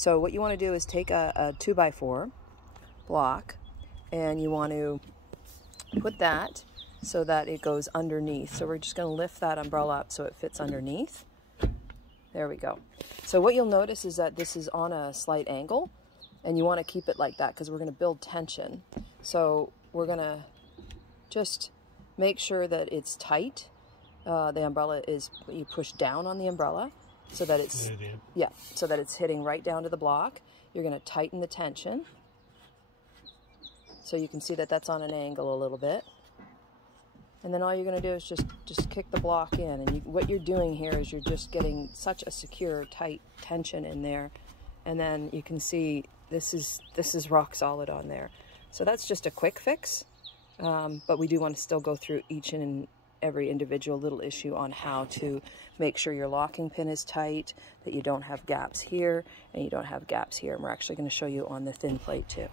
So what you want to do is take a 2x4 block, and you want to put that so that it goes underneath. So we're just going to lift that umbrella up so it fits underneath. There we go. So what you'll notice is that this is on a slight angle, and you want to keep it like that because we're going to build tension. So we're going to just make sure that it's tight. The umbrella is, you push down on the umbrella so that it's, so that it's hitting right down to the block. You're going to tighten the tension. So you can see that that's on an angle a little bit. And then all you're going to do is just kick the block in. And what you're doing here is you're just getting such a secure, tight tension in there. And then you can see this is rock solid on there. So that's just a quick fix. But we do want to still go through each and every individual little issue on how to make sure your locking pin is tight, that you don't have gaps here, and you don't have gaps here. And we're actually going to show you on the thin plate too.